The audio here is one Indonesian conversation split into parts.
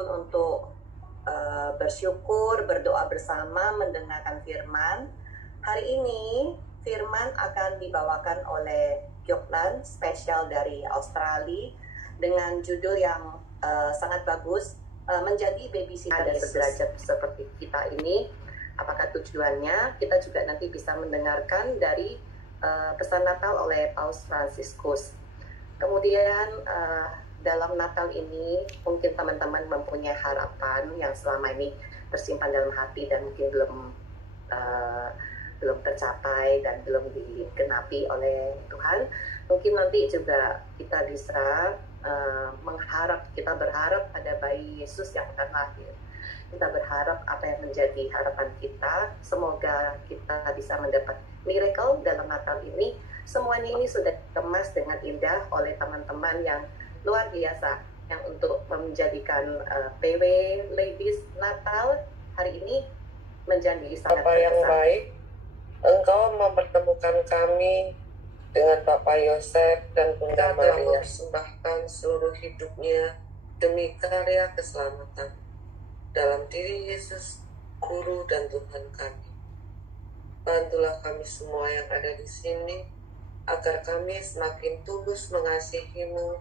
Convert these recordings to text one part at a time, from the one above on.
untuk bersyukur, berdoa bersama, mendengarkan firman. Hari ini firman akan dibawakan oleh Gyoklan, spesial dari Australia, dengan judul yang sangat bagus, menjadi babysitter dan belajar seperti kita ini. Apakah tujuannya? Kita juga nanti bisa mendengarkan dari pesan Natal oleh Paus Fransiskus. Kemudian dalam Natal ini mungkin teman-teman mempunyai harapan yang selama ini tersimpan dalam hati dan mungkin belum tercapai dan belum digenapi oleh Tuhan. Mungkin nanti juga kita bisa kita berharap pada bayi Yesus yang akan lahir. Kita berharap apa yang menjadi harapan kita, semoga kita bisa mendapat miracle dalam Natal ini. Semuanya ini sudah dikemas dengan indah oleh teman-teman yang luar biasa, yang untuk menjadikan PW Ladies Natal hari ini menjadi sangat Bapak yang baik, Engkau mempertemukan kami dengan Bapak Yosef dan Bunda Maria, mempersembahkan seluruh hidupnya demi karya keselamatan dalam diri Yesus, Guru dan Tuhan kami. Bantulah kami semua yang ada di sini, agar kami semakin tulus mengasihi-Mu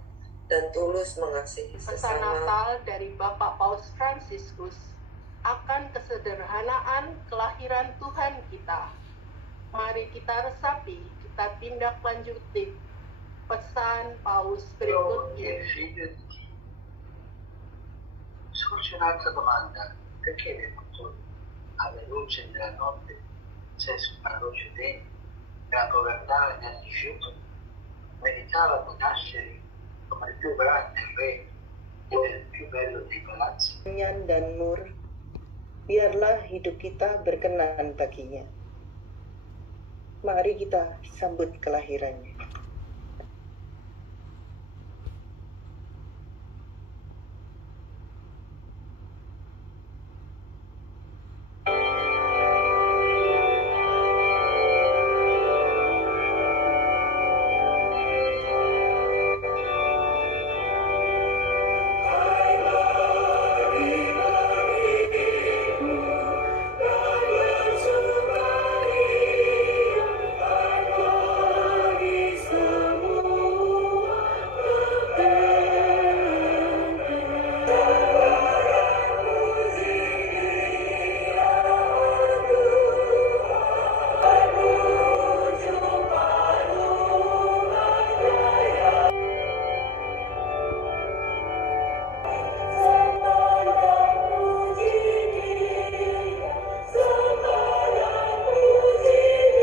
dan tulus mengasihi sesama. Pesan Natal dari Bapak Paus Fransiskus akan kesederhanaan kelahiran Tuhan kita. Mari kita resapi, kita tindak lanjuti pesan Paus berikutnya. Sorge un'altra domanda: perché nel futuro, alla luce della notte, senza una luce dentro, nella povertà e nel rifiuto, meritava di nascere come il più grande re e nel più bello dei palazzi? Dan Nur, biarlah hidup kita berkenan baginya. Mari kita sambut kelahirannya.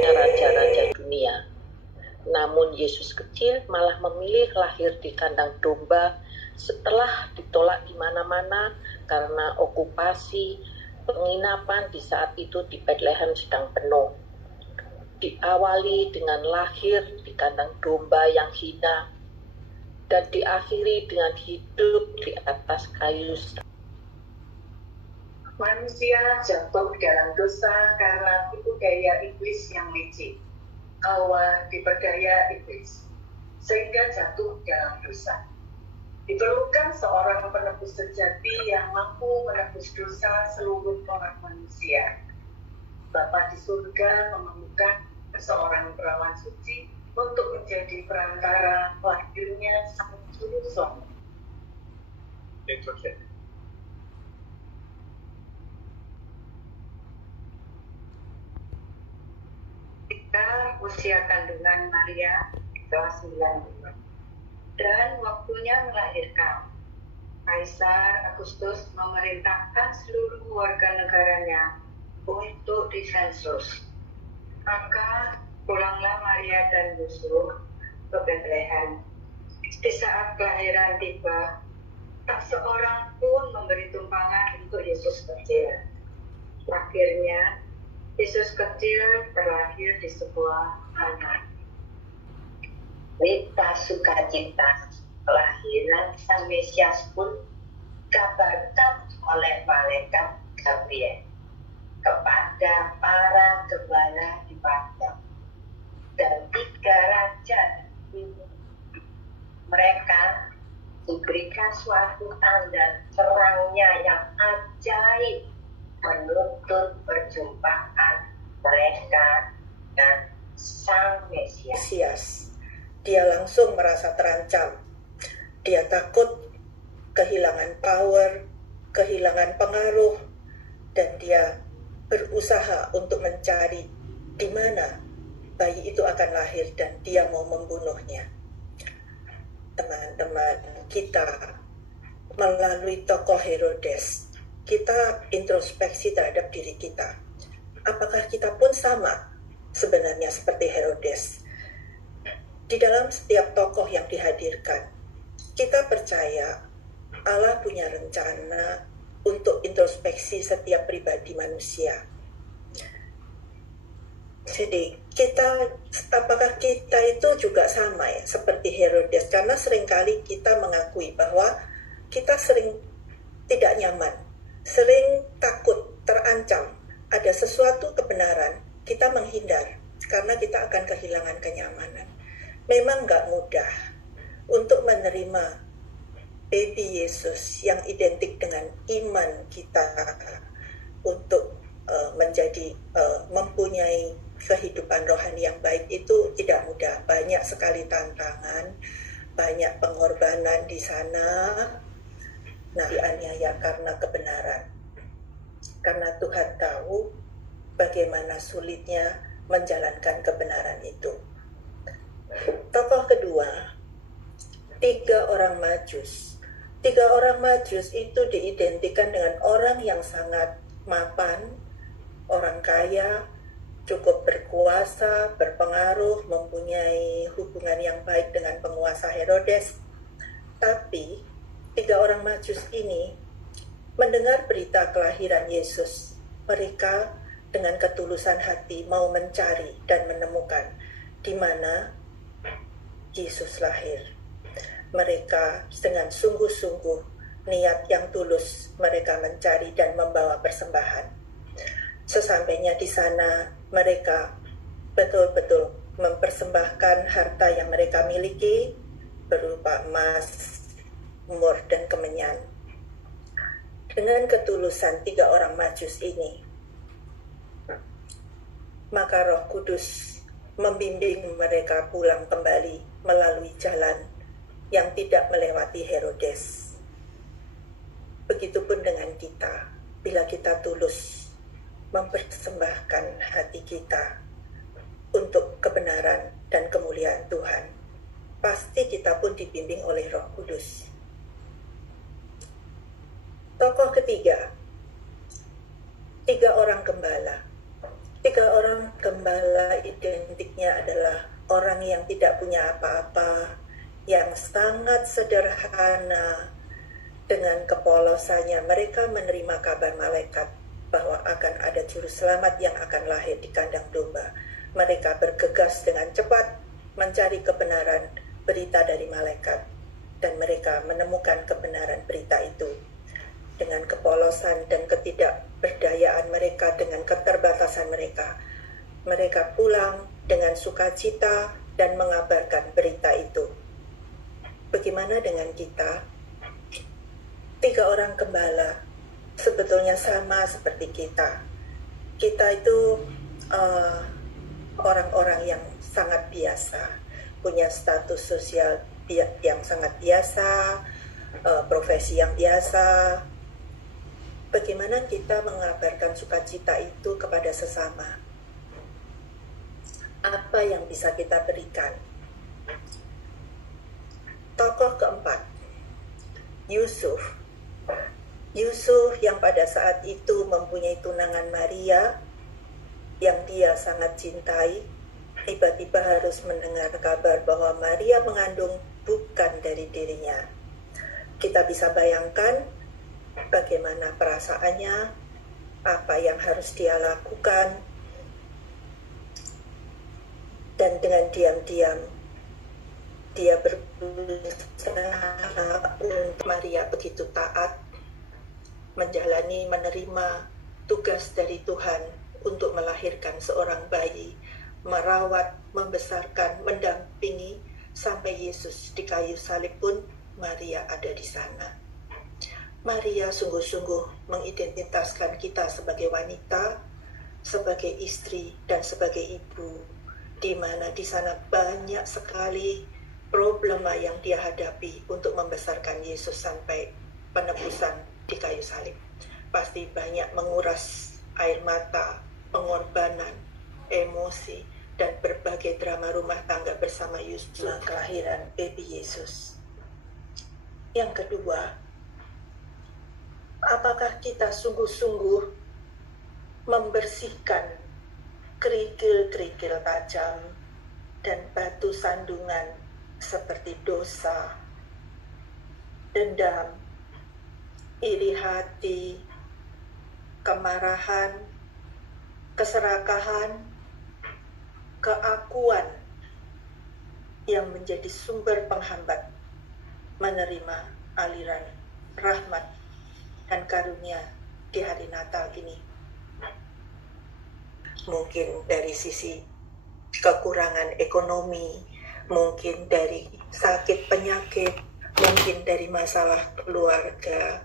Raja-raja dunia. Namun Yesus kecil malah memilih lahir di kandang domba setelah ditolak di mana-mana karena okupasi penginapan di saat itu di Bethlehem sedang penuh. Diawali dengan lahir di kandang domba yang hina dan diakhiri dengan hidup di atas kayu. Manusia jatuh dalam dosa karena tipu daya iblis yang licik. Hawa diperdaya iblis, sehingga jatuh dalam dosa. Diperlukan seorang penebus sejati yang mampu menebus dosa seluruh orang manusia. Bapa di surga memerlukan seorang perawan suci untuk menjadi perantara lahirnya sang juru suami. Usia kandungan Maria telah 9 bulan dan waktunya melahirkan. Kaisar Agustus memerintahkan seluruh warga negaranya untuk disensus. Maka pulanglah Maria dan Yusuf ke Bethlehem. Di saat kelahiran tiba, tak seorang pun memberi tumpangan untuk Yesus kecil. Akhirnya Yesus kecil terlahir di sebuah anak. Berita sukacita kelahiran Sang Mesias pun dikabarkan oleh malaikat Gabriel kepada para gembala di Padang dan 3 raja. Mereka diberikan suatu tanda terangnya yang ajaib menuntut perjumpaan mereka dan Sang Mesias. Dia langsung merasa terancam. Dia takut kehilangan power, kehilangan pengaruh, dan dia berusaha untuk mencari di mana bayi itu akan lahir dan dia mau membunuhnya. Teman-teman, kita melalui tokoh Herodes, kita introspeksi terhadap diri kita. Apakah kita pun sama sebenarnya seperti Herodes? Di dalam setiap tokoh yang dihadirkan, kita percaya Allah punya rencana untuk introspeksi setiap pribadi manusia. Jadi apakah kita itu juga sama ya seperti Herodes? Karena seringkali kita mengakui bahwa kita sering tidak nyaman, sering takut, terancam. Ada sesuatu kebenaran, kita menghindar karena kita akan kehilangan kenyamanan. Memang gak mudah untuk menerima baby Yesus yang identik dengan iman kita untuk menjadi mempunyai kehidupan rohani yang baik itu tidak mudah. Banyak sekali tantangan, banyak pengorbanan di sana. Nah, dianiaya karena kebenaran. Karena Tuhan tahu bagaimana sulitnya menjalankan kebenaran itu. Tokoh kedua, 3 orang Majus. 3 orang Majus itu diidentikan dengan orang yang sangat mapan, orang kaya, cukup berkuasa, berpengaruh, mempunyai hubungan yang baik dengan penguasa Herodes. Tapi 3 orang Majus ini mendengar berita kelahiran Yesus. Mereka dengan ketulusan hati mau mencari dan menemukan di mana Yesus lahir. Mereka dengan sungguh-sungguh, niat yang tulus, mereka mencari dan membawa persembahan. Sesampainya di sana, mereka betul-betul mempersembahkan harta yang mereka miliki berupa emas, mur, dan kemenyan. Dengan ketulusan 3 orang Majus ini, maka Roh Kudus membimbing mereka pulang kembali melalui jalan yang tidak melewati Herodes. Begitupun dengan kita, bila kita tulus mempersembahkan hati kita untuk kebenaran dan kemuliaan Tuhan, pasti kita pun dibimbing oleh Roh Kudus. Tokoh ketiga, 3 orang gembala. 3 orang gembala identiknya adalah orang yang tidak punya apa-apa, yang sangat sederhana. Dengan kepolosannya mereka menerima kabar malaikat bahwa akan ada juru selamat yang akan lahir di kandang domba. Mereka bergegas dengan cepat mencari kebenaran berita dari malaikat, dan mereka menemukan kebenaran berita itu. Dengan kepolosan dan ketidakberdayaan mereka, dengan keterbatasan mereka, mereka pulang dengan sukacita dan mengabarkan berita itu. Bagaimana dengan kita? 3 orang gembala sebetulnya sama seperti kita. Kita itu orang-orang yang sangat biasa, punya status sosial yang sangat biasa, profesi yang biasa. Bagaimana kita mengabarkan sukacita itu kepada sesama? Apa yang bisa kita berikan? Tokoh keempat, Yusuf. Yusuf yang pada saat itu mempunyai tunangan Maria yang dia sangat cintai, tiba-tiba harus mendengar kabar bahwa Maria mengandung bukan dari dirinya. Kita bisa bayangkan bagaimana perasaannya, apa yang harus dia lakukan, dan dengan diam-diam dia berusaha untuk Maria begitu taat, menerima tugas dari Tuhan untuk melahirkan seorang bayi, merawat, membesarkan, mendampingi sampai Yesus di kayu salib pun Maria ada di sana. Maria sungguh-sungguh mengidentitaskan kita sebagai wanita, sebagai istri, dan sebagai ibu, di mana di sana banyak sekali problema yang dia hadapi untuk membesarkan Yesus sampai penebusan di kayu salib. Pasti banyak menguras air mata, pengorbanan, emosi, dan berbagai drama rumah tangga bersama Yesus, kelahiran baby Yesus. Yang kedua, apakah kita sungguh-sungguh membersihkan kerikil-kerikil tajam dan batu sandungan seperti dosa, dendam, iri hati, kemarahan, keserakahan, keakuan yang menjadi sumber penghambat menerima aliran rahmat dan karunia di hari Natal ini. Mungkin dari sisi kekurangan ekonomi, mungkin dari sakit penyakit, mungkin dari masalah keluarga.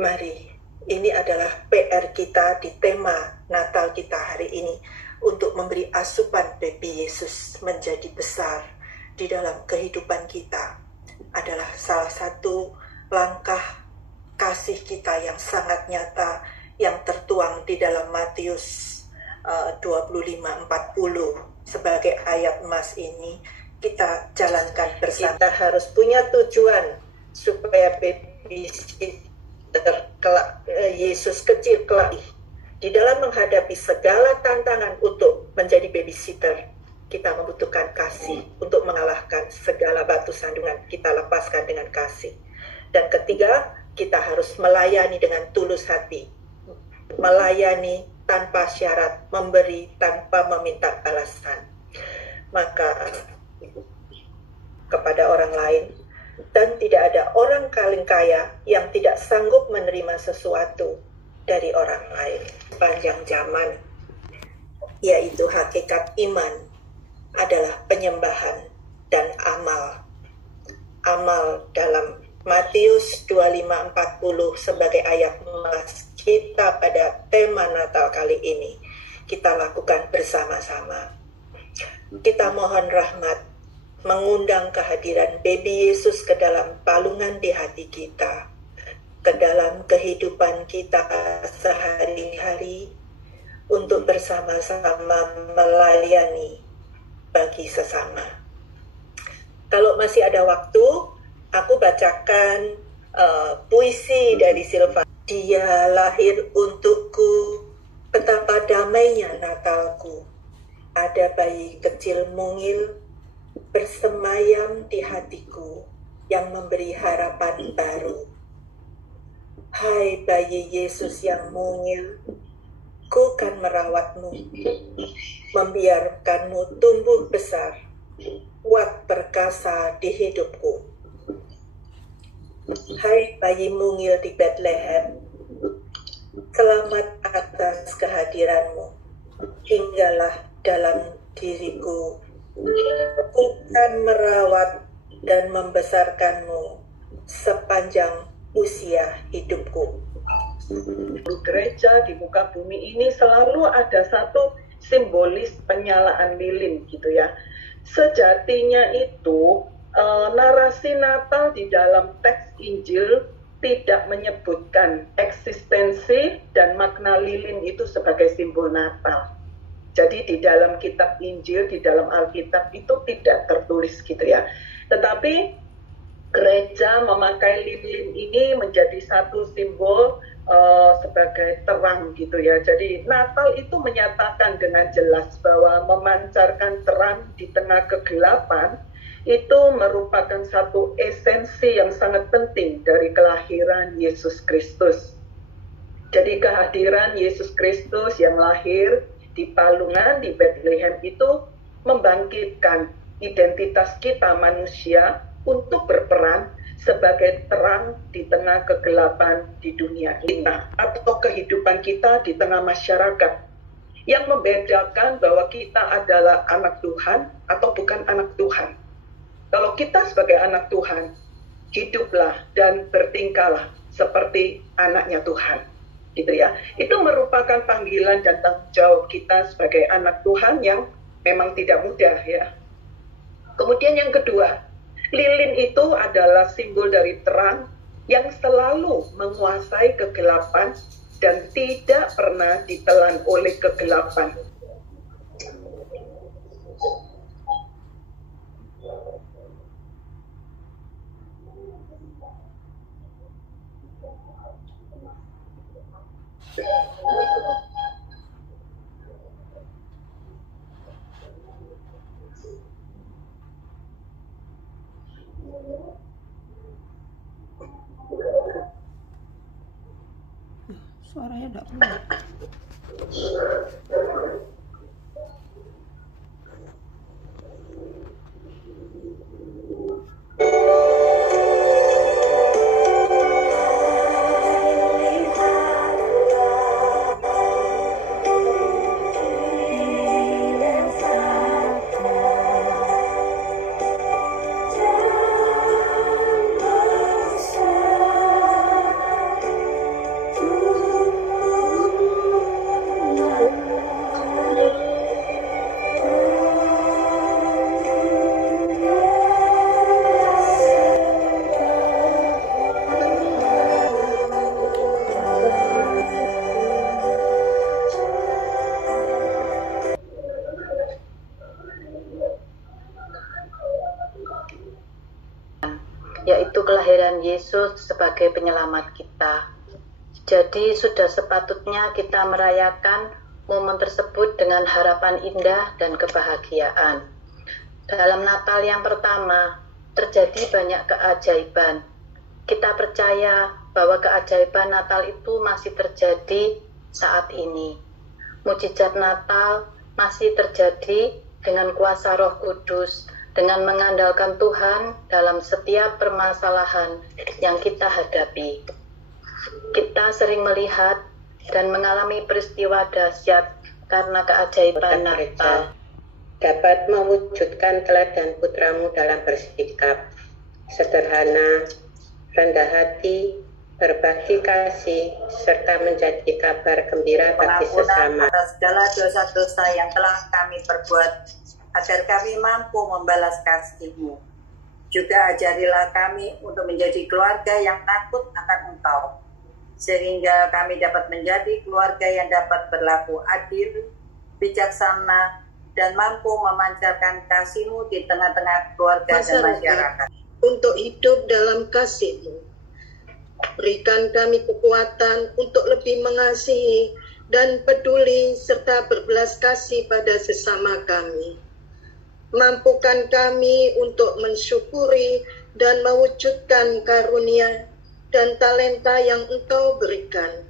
Mari, ini adalah PR kita di tema Natal kita hari ini, untuk memberi asupan baby Yesus menjadi besar di dalam kehidupan kita. Adalah salah satu langkah kasih kita yang sangat nyata, yang tertuang di dalam Matius 25:40 sebagai ayat emas ini kita jalankan bersama. Kita harus punya tujuan supaya baby Yesus kecil kelak di dalam menghadapi segala tantangan untuk menjadi babysitter. Kita membutuhkan kasih untuk mengalahkan segala batu sandungan. Kita lepaskan dengan kasih. Dan ketiga, kita harus melayani dengan tulus hati, melayani tanpa syarat, memberi tanpa meminta balasan. Maka kepada orang lain, dan tidak ada orang paling kaya yang tidak sanggup menerima sesuatu dari orang lain sepanjang zaman, yaitu hakikat iman adalah penyembahan dan amal. Amal dalam Matius 25:40 sebagai ayat emas kita pada tema Natal kali ini, kita lakukan bersama-sama. Kita mohon rahmat, mengundang kehadiran baby Yesus ke dalam palungan di hati kita, ke dalam kehidupan kita sehari-hari, untuk bersama-sama melayani bagi sesama. Kalau masih ada waktu, aku bacakan puisi dari Silva. Dia lahir untukku, betapa damainya Natalku. Ada bayi kecil mungil bersemayam di hatiku yang memberi harapan baru. Hai bayi Yesus yang mungil, ku kan merawatmu, membiarkanmu tumbuh besar, kuat perkasa di hidupku. Hai bayi mungil di Bethlehem, selamat atas kehadiranmu. Tinggallah dalam diriku, ku kan merawat dan membesarkanmu sepanjang usia hidupku. Di gereja di muka bumi ini selalu ada satu simbolis penyalaan lilin gitu ya. Sejatinya itu narasi Natal di dalam teks Injil tidak menyebutkan eksistensi dan makna lilin itu sebagai simbol Natal. Jadi di dalam kitab Injil, di dalam Alkitab itu tidak tertulis gitu ya. Tetapi gereja memakai lilin ini menjadi satu simbol sebagai terang gitu ya. Jadi Natal itu menyatakan dengan jelas bahwa memancarkan terang di tengah kegelapan itu merupakan satu esensi yang sangat penting dari kelahiran Yesus Kristus. Jadi kehadiran Yesus Kristus yang lahir di palungan di Bethlehem itu membangkitkan identitas kita manusia untuk berperan sebagai terang di tengah kegelapan di dunia ini, atau kehidupan kita di tengah masyarakat, yang membedakan bahwa kita adalah anak Tuhan atau bukan anak Tuhan. Kalau kita sebagai anak Tuhan, hiduplah dan bertingkahlah seperti anaknya Tuhan. Gitu ya. Itu merupakan panggilan dan tanggung jawab kita sebagai anak Tuhan yang memang tidak mudah ya. Kemudian yang kedua, lilin itu adalah simbol dari terang yang selalu menguasai kegelapan dan tidak pernah ditelan oleh kegelapan. Suaranya tidak keluar. Yaitu kelahiran Yesus sebagai penyelamat kita. Jadi sudah sepatutnya kita merayakan momen tersebut dengan harapan indah dan kebahagiaan. Dalam Natal yang pertama, terjadi banyak keajaiban. Kita percaya bahwa keajaiban Natal itu masih terjadi saat ini. Mukjizat Natal masih terjadi dengan kuasa Roh Kudus, dengan mengandalkan Tuhan dalam setiap permasalahan yang kita hadapi. Kita sering melihat dan mengalami peristiwa dahsyat karena keajaiban Natal. Dapat mewujudkan teladan putramu dalam bersikap sederhana, rendah hati, berbagi kasih, serta menjadi kabar gembira bagi sesama. Atas segala dosa-dosa yang telah kami perbuat, agar kami mampu membalas kasih-Mu. Juga ajarilah kami untuk menjadi keluarga yang takut akan Engkau, sehingga kami dapat menjadi keluarga yang dapat berlaku adil, bijaksana, dan mampu memancarkan kasih-Mu di tengah-tengah keluarga dan masyarakat. Untuk hidup dalam kasih-Mu, berikan kami kekuatan untuk lebih mengasihi dan peduli serta berbelas kasih pada sesama kami. Mampukan kami untuk mensyukuri dan mewujudkan karunia dan talenta yang Engkau berikan.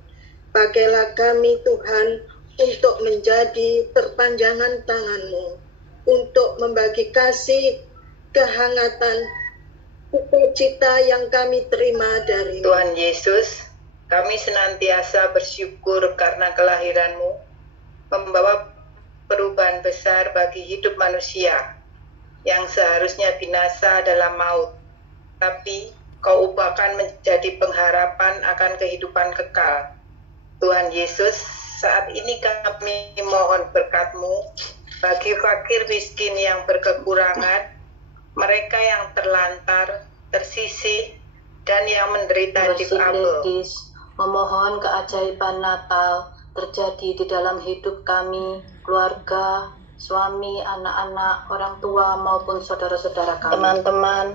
Pakailah kami Tuhan untuk menjadi perpanjangan tangan-Mu, untuk membagi kasih, kehangatan, sukacita yang kami terima dari Tuhan Yesus. Kami senantiasa bersyukur karena kelahiran-Mu membawa perubahan besar bagi hidup manusia yang seharusnya binasa dalam maut, tapi Kau ubahkan menjadi pengharapan akan kehidupan kekal. Tuhan Yesus, saat ini kami mohon berkat-Mu bagi fakir miskin yang berkekurangan, mereka yang terlantar, tersisih, dan yang menderita difabel. Memohon keajaiban Natal terjadi di dalam hidup kami, keluarga, suami, anak-anak, orang tua, maupun saudara-saudara kami. Teman-teman,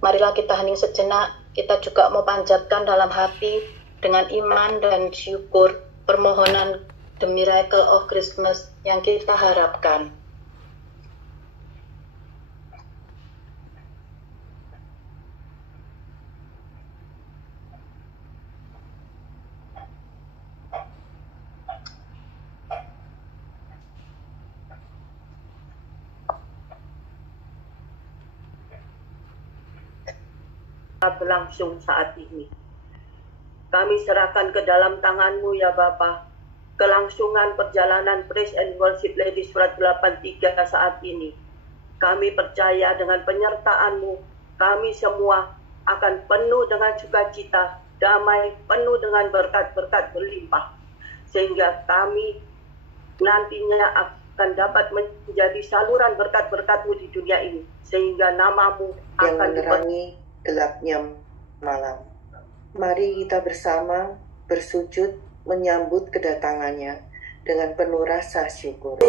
marilah kita hening sejenak. Kita juga mau panjatkan dalam hati dengan iman dan syukur permohonan the miracle of Christmas yang kita harapkan. Berlangsung saat ini. Kami serahkan ke dalam tangan-Mu ya Bapa, kelangsungan perjalanan Praise and Worship Ladies Surat 83 saat ini. Kami percaya dengan penyertaan-Mu, kami semua akan penuh dengan sukacita, damai, penuh dengan berkat-berkat berlimpah. Sehingga kami nantinya akan dapat menjadi saluran berkat-berkat-Mu di dunia ini. Sehingga nama-Mu yang akan menerangi gelapnya malam. Mari kita bersama bersujud menyambut kedatangannya dengan penuh rasa syukur.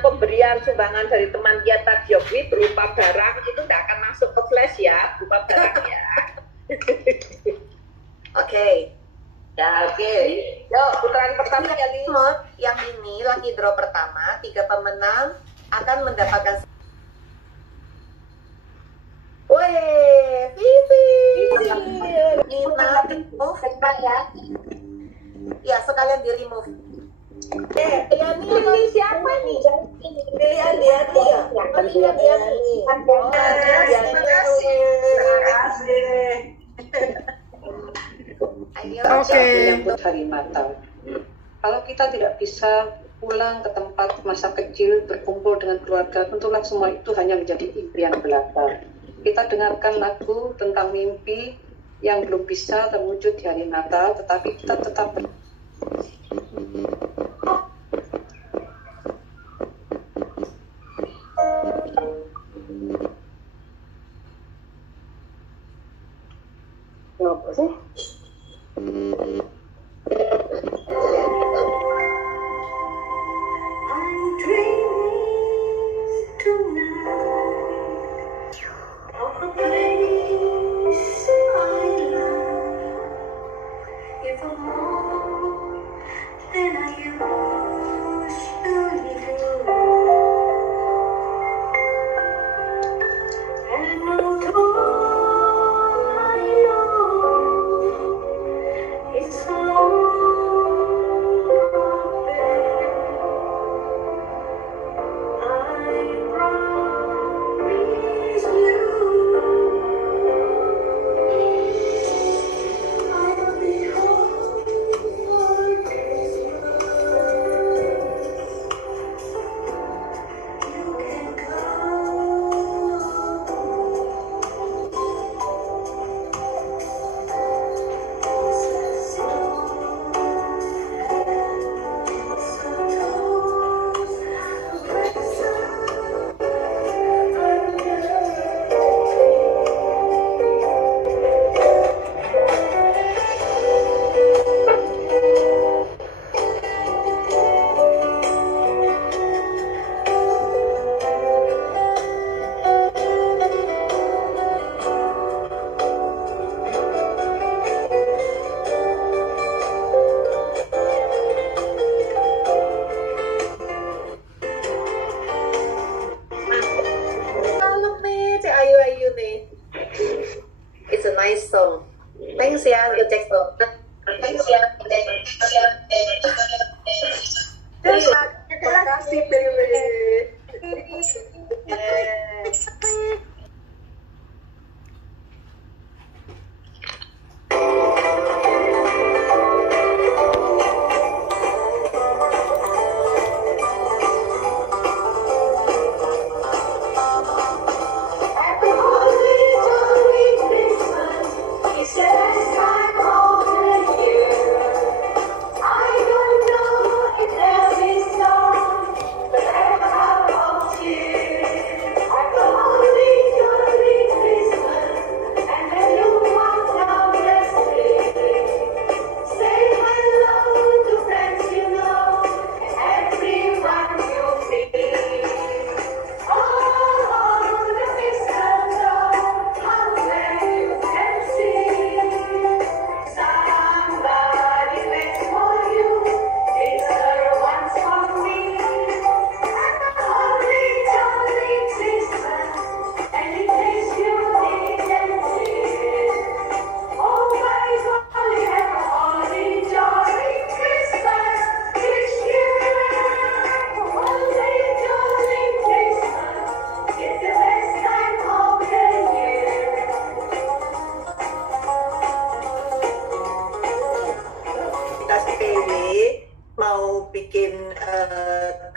Pemberian sumbangan dari teman kita Jogwi berupa barang itu tidak akan masuk ke flash ya, berupa barang ya. Oke. Ya, oke. Yuk, putaran pertama ya, yang ini lagi draw pertama, 3 pemenang akan mendapatkan. Weh, Vivi. Nina, remove ya. Ya, sekalian di remove. Ini siapa nih? Pilihan dia nih ya? Pilihan dia nih. Terima kasih. Oke. Menyambut hari Natal. Kalau kita tidak bisa pulang ke tempat masa kecil, berkumpul dengan keluarga, tentulah semua itu hanya menjadi impian belaka. Kita dengarkan lagu tentang mimpi yang belum bisa terwujud di hari Natal, tetapi kita tetap Kenapa sih? If I'm Terima kasih, Dewi.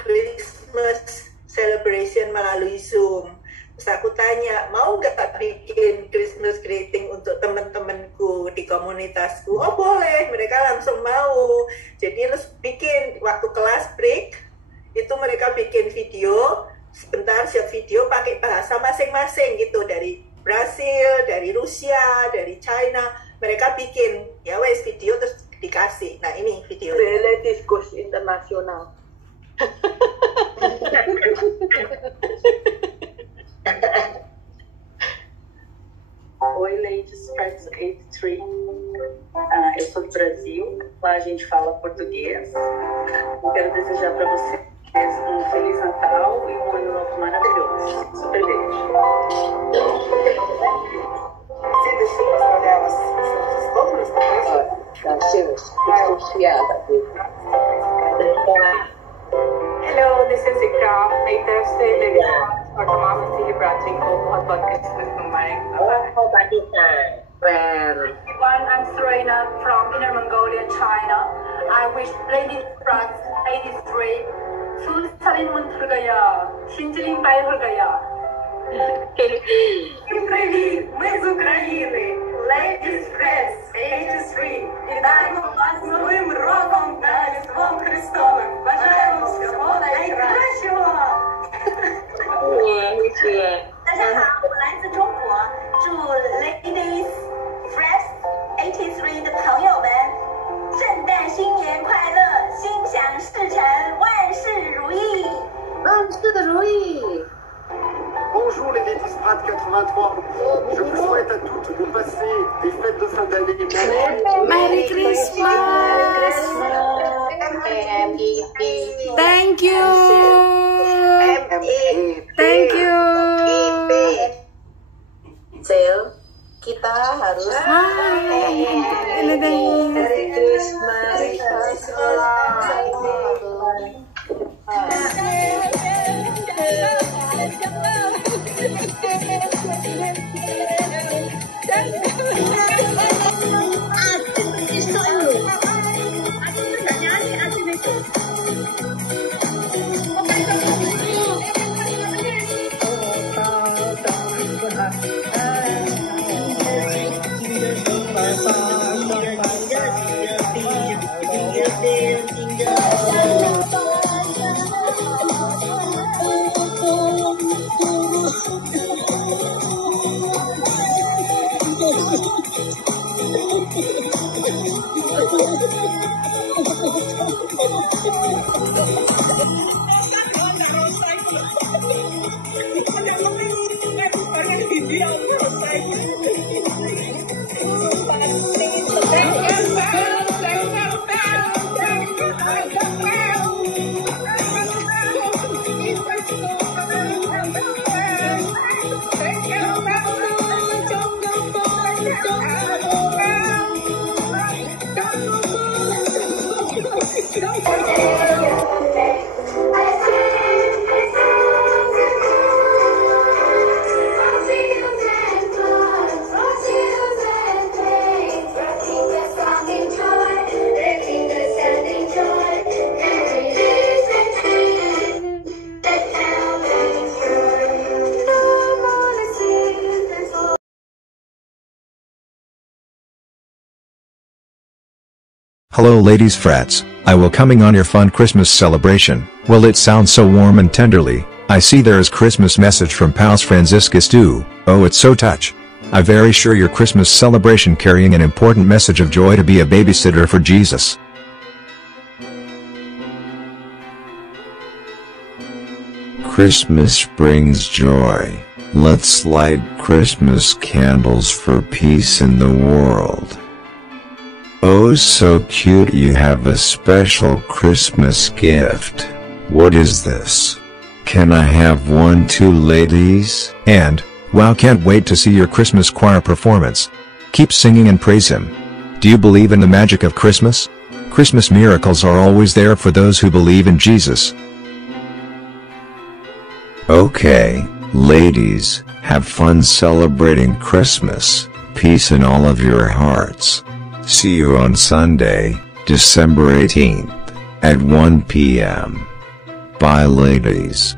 Christmas celebration melalui Zoom. Terus aku tanya, mau nggak bikin Christmas greeting untuk teman-temanku di komunitasku? Oh boleh, mereka langsung mau. Jadi terus bikin waktu kelas break, itu mereka bikin video, sebentar shot video pakai bahasa masing-masing gitu, dari Brasil, dari Rusia, dari China. Mereka bikin, ya wes video terus dikasih. Nah ini video. Diskus internasional. Oi, ladies, Practice 83. Eu sou do Brasil, lá a gente fala português. Eu quero desejar para vocês um Feliz Natal e um Ano Novo maravilhoso. Super beijo. Hello, this is Ikram. एक तरफ से मेरे और तमाम मसीही ब्रांचिंग को बहुत-बहुत क्रिसमस मुबारक। Everyone, I'm Serena from Inner Mongolia, China. I wish Lady France 83 수살인문 훌가야, 신질인 바이 훌가야. Привет, мы из Украины. Ladies Press 83. Вітаємо вас з Новим роком та Різдвом Христовим. Бажаємо всього найкращого. 大家好，我来自中国，祝 Ladies Press 83的朋友们圣诞新年快乐，心想事成，万事如意。万事如意。 Bonjour les Ladies Prat 83. Je vous souhaite à toutes de passer des fêtes de fin d'année. Merry Christmas. Thank you. Thank you. Cel, kita harus Merry Christmas. Hello ladies frats, I will coming on your fun Christmas celebration. Well, it sounds so warm and tenderly. I see there is Christmas message from Paus Franciscus too. Oh, it's so touch. I very sure your Christmas celebration carrying an important message of joy to be a babysitter for Jesus. Christmas brings joy. Let's light Christmas candles for peace in the world. Oh, so cute, you have a special Christmas gift. What is this? Can I have one too, ladies? And, wow, can't wait to see your Christmas choir performance. Keep singing and praise Him. Do you believe in the magic of Christmas? Christmas miracles are always there for those who believe in Jesus. Okay, ladies, have fun celebrating Christmas. Peace in all of your hearts. See you on Sunday, December 18th, at 1 p.m. Bye, ladies.